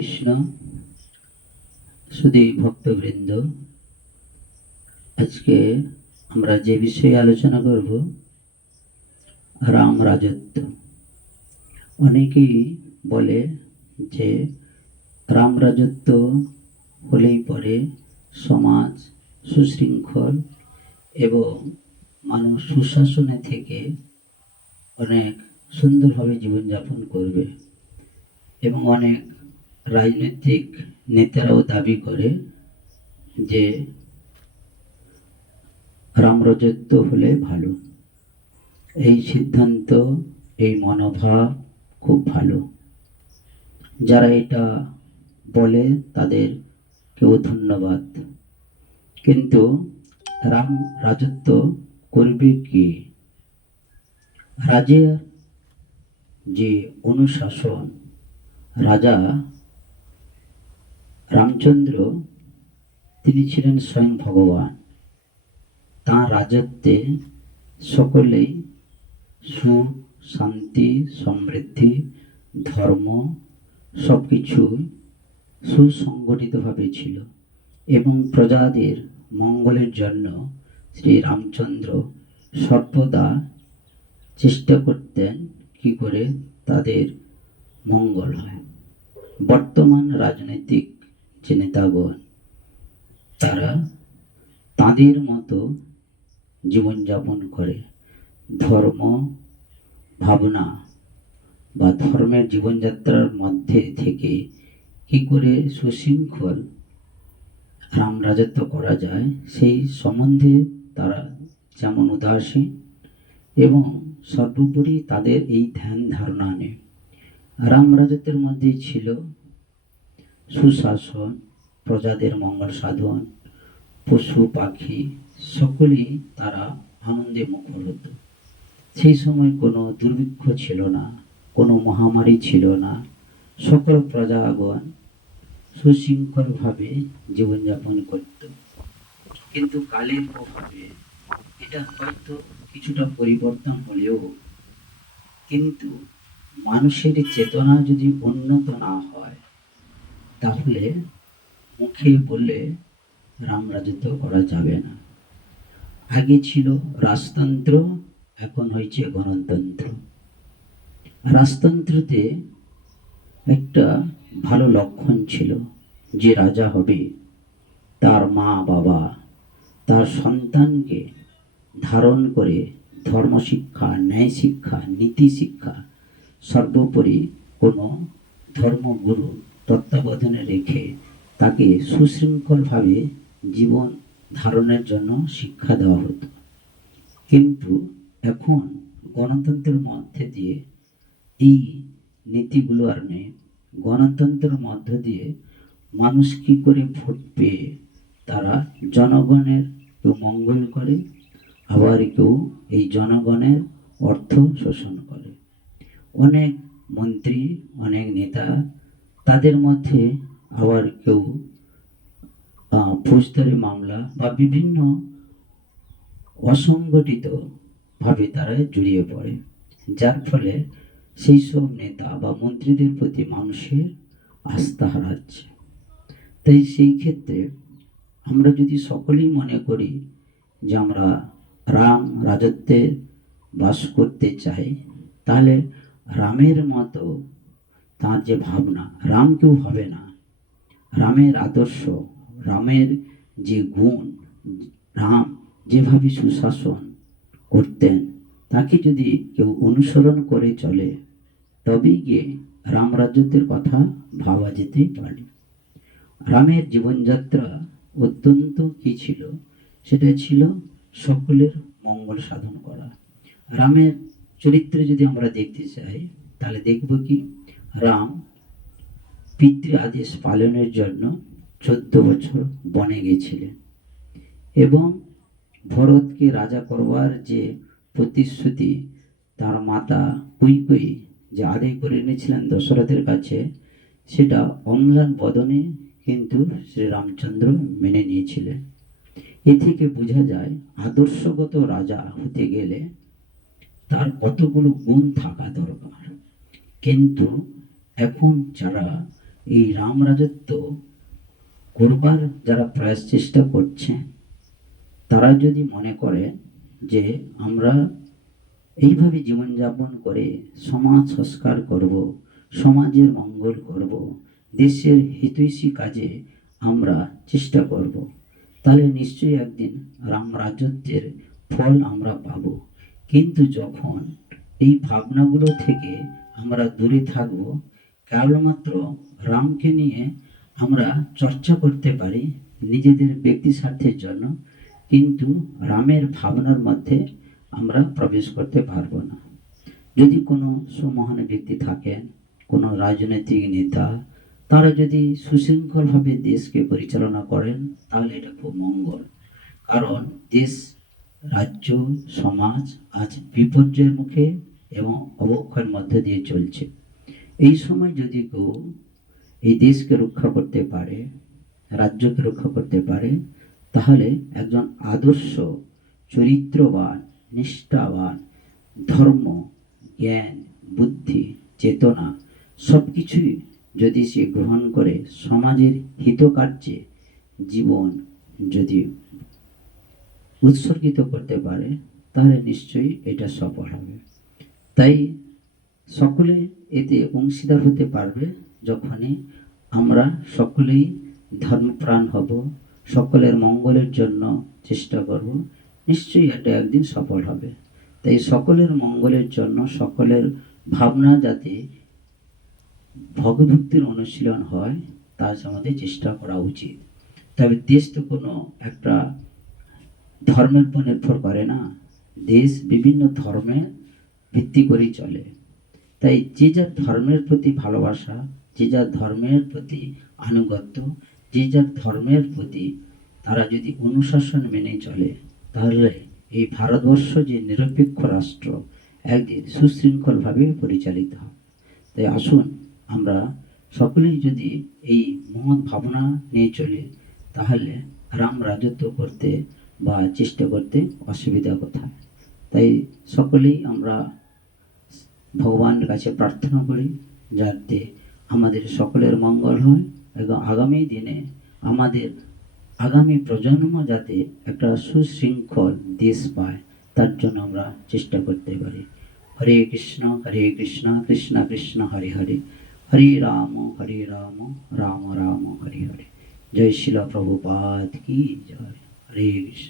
কৃষ্ণ শুধু ভক্তবৃন্দ, আজকে আমরা যে বিষয়ে আলোচনা করব, রাম রাজত্ব। অনেকেই বলে যে রাম রাজত্ব হলেই পরে সমাজ সুশৃঙ্খল এবং মানুষ সুশাসনে থেকে অনেক সুন্দরভাবে জীবনযাপন করবে এবং অনেক রাজনৈতিক নেতারাও দাবি করে যে রামরাজত্ব হলে ভালো। এই সিদ্ধান্ত, এই মনোভাব খুব ভালো। যারা এটা বলে তাদের কেউ ধন্যবাদ। কিন্তু রাম রাজত্ব করবে কি? রাজের যে অনুশাসন, রাজা রামচন্দ্র, তিনি ছিলেন স্বয়ং ভগবান। তাঁর রাজত্বে সকলেই সুখ, শান্তি, সমৃদ্ধি, ধর্ম সব কিছু সুসংগঠিতভাবে ছিল এবং প্রজাদের মঙ্গলের জন্য শ্রী রামচন্দ্র সর্বদা চেষ্টা করতেন কি করে তাদের মঙ্গল হয়। বর্তমান রাজনৈতিক যে নেতাগণ তারা তাদের মতো জীবনযাপন করে। ধর্ম, ভাবনা বা ধর্মের জীবনযাত্রার মধ্যে থেকে কি করে সুশৃঙ্খল রাম রাজত্ব করা যায়, সেই সম্বন্ধে তারা যেমন উদাসীন এবং সর্বোপরি তাদের এই ধ্যান ধারণা নেই। রাম রাজত্বের মধ্যে ছিল সুশাসন, প্রজাদের মঙ্গল সাধন, পশু, পাখি, সকলেই তারা আনন্দে মুখর হতো সেই সময় কোনো দুর্ভিক্ষ ছিল না, কোনো মহামারী ছিল না। সকল প্রজাগণ সুশৃঙ্খলভাবে জীবনযাপন করত। কিন্তু কালের প্রভাবে এটা হয়তো কিছুটা পরিবর্তন হলেও, কিন্তু মানুষের চেতনা যদি উন্নত না হয় তাহলে মুখে বললে রাম রাজত্ব করা যাবে না। আগে ছিল রাজতন্ত্র, এখন হয়েছে গণতন্ত্র। রাজতন্ত্রতে একটা ভালো লক্ষণ ছিল, যে রাজা হবে তার মা বাবা, তার সন্তানকে ধারণ করে ধর্মশিক্ষা ন্যায় শিক্ষা নীতি শিক্ষা সর্বোপরি কোনো ধর্মগুরু তত্ত্বাবধানে রেখে তাকে সুশৃঙ্খলভাবে জীবন ধারণের জন্য শিক্ষা দেওয়া হতো। কিন্তু এখন গণতন্ত্রের মধ্যে দিয়ে এই নীতিগুলো আর নেই। গণতন্ত্রের মধ্য দিয়ে মানুষ কি করে ভোট পেয়ে তারা জনগণের কেউ মঙ্গল করে, আবার কেউ এই জনগণের অর্থ শোষণ করে। অনেক মন্ত্রী, অনেক নেতা তাদের মধ্যে আবার কেউ ফৌজদারি মামলা বা বিভিন্ন অসংগঠিত ভাবে তারা জড়িয়ে পড়ে। যার ফলে সেই সব নেতা বা মন্ত্রীদের প্রতি মানুষের আস্থা হারাচ্ছে। তাই সেই ক্ষেত্রে আমরা যদি সকলেই মনে করি যে আমরা রাম রাজত্বে বাস করতে চাই, তাহলে রামের মতো তার যে ভাবনা, রাম কেউ হবে না। রামের আদর্শ, রামের যে গুণ, রাম যেভাবে সুশাসন করতেন, তাকে যদি কেউ অনুসরণ করে চলে, তবেই গিয়ে রাম রাজত্বের কথা ভাবা যেতে পারে। রামের জীবনযাত্রা অত্যন্ত কী ছিল? সেটা ছিল সকলের মঙ্গল সাধন করা। রামের চরিত্রে যদি আমরা দেখতে চাই, তাহলে দেখব কি রাম পিতৃ আদেশ পালনের জন্য চোদ্দ বছর বনে গেছিলেন এবং ভরতকে রাজা করবার যে প্রতিশ্রুতি, তার মাতা কুইকুই যে আদায় করে এনেছিলেন দশরথের কাছে, সেটা অম্লান বদনে কিন্তু শ্রীরামচন্দ্র মেনে নিয়েছিলেন। এ থেকে বোঝা যায়, আদর্শগত রাজা হতে গেলে তার কতগুলো গুণ থাকা দরকার। কিন্তু এখন যারা এই রাম রাজত্ব করবার যারা প্রয়াস চেষ্টা করছে, তারা যদি মনে করে যে আমরা এইভাবে জীবনযাপন করে সমাজ সংস্কার করব, সমাজের মঙ্গল করব, দেশের হিতৈষী কাজে আমরা চেষ্টা করব, তাহলে নিশ্চয়ই একদিন রাম রাজত্বের ফল আমরা পাব। কিন্তু যখন এই ভাবনাগুলো থেকে আমরা দূরে থাকব কেবলমাত্র রামকে নিয়ে আমরা চর্চা করতে পারি নিজেদের ব্যক্তি স্বার্থের জন্য, কিন্তু রামের ভাবনার মধ্যে আমরা প্রবেশ করতে পারব না। যদি কোনো সুমহান ব্যক্তি থাকেন, কোনো রাজনৈতিক নেতা, তারা যদি সুশৃঙ্খলভাবে দেশকে পরিচালনা করেন, তাহলে এটা খুব মঙ্গল। কারণ দেশ, রাজ্য, সমাজ আজ বিপর্যয়ের মুখে এবং অবক্ষয়ের মধ্যে দিয়ে চলছে। এই সময় যদি কেউ এই দেশকে রক্ষা করতে পারে, রাজ্যকে রক্ষা করতে পারে, তাহলে একজন আদর্শ, চরিত্রবান, নিষ্ঠাবান, ধর্ম, জ্ঞান, বুদ্ধি, চেতনা সব কিছুই যদি সে গ্রহণ করে সমাজের হিতকার্যে জীবন যদি উৎসর্গিত করতে পারে, তাহলে নিশ্চয়ই এটা সফল হবে। তাই সকলে এতে অংশীদার হতে পারবে যখনই আমরা সকলেই ধর্মপ্রাণ হব, সকলের মঙ্গলের জন্য চেষ্টা করব। নিশ্চয়ই এটা একদিন সফল হবে। তাই সকলের মঙ্গলের জন্য, সকলের ভাবনা যাতে ভগভক্তির অনুশীলন হয়, তা আমাদের চেষ্টা করা উচিত। তবে দেশ তো কোনো একটা ধর্মের উপর নির্ভর করে না। দেশ বিভিন্ন ধর্মের ভিত্তি করেই চলে। তাই যে যার ধর্মের প্রতি ভালোবাসা, যে যার ধর্মের প্রতি আনুগত্য, যে যার ধর্মের প্রতি তারা যদি অনুশাসন মেনে চলে, তাহলে এই ভারতবর্ষ যে নিরপেক্ষ রাষ্ট্র, একদিন সুশৃঙ্খলভাবে পরিচালিত হয় তাই আসুন আমরা সকলেই যদি এই মহৎ ভাবনা নিয়ে চলি, তাহলে রাম রাজত্ব করতে বা চেষ্টা করতে অসুবিধা কোথায়? তাই সকলেই আমরা ভগবানের কাছে প্রার্থনা করি যাতে আমাদের সকলের মঙ্গল হয় এবং আগামী দিনে আমাদের আগামী প্রজন্ম যাতে একটা সুশৃঙ্খল দেশ পায়, তার জন্য আমরা চেষ্টা করতে পারি। হরে কৃষ্ণ হরে কৃষ্ণ কৃষ্ণ কৃষ্ণ, হরে হরে। হরে রাম হরে রাম রাম রাম, হরে হরে। জয় শিল প্রভুপাদ কি জয়। হরে কৃষ্ণ।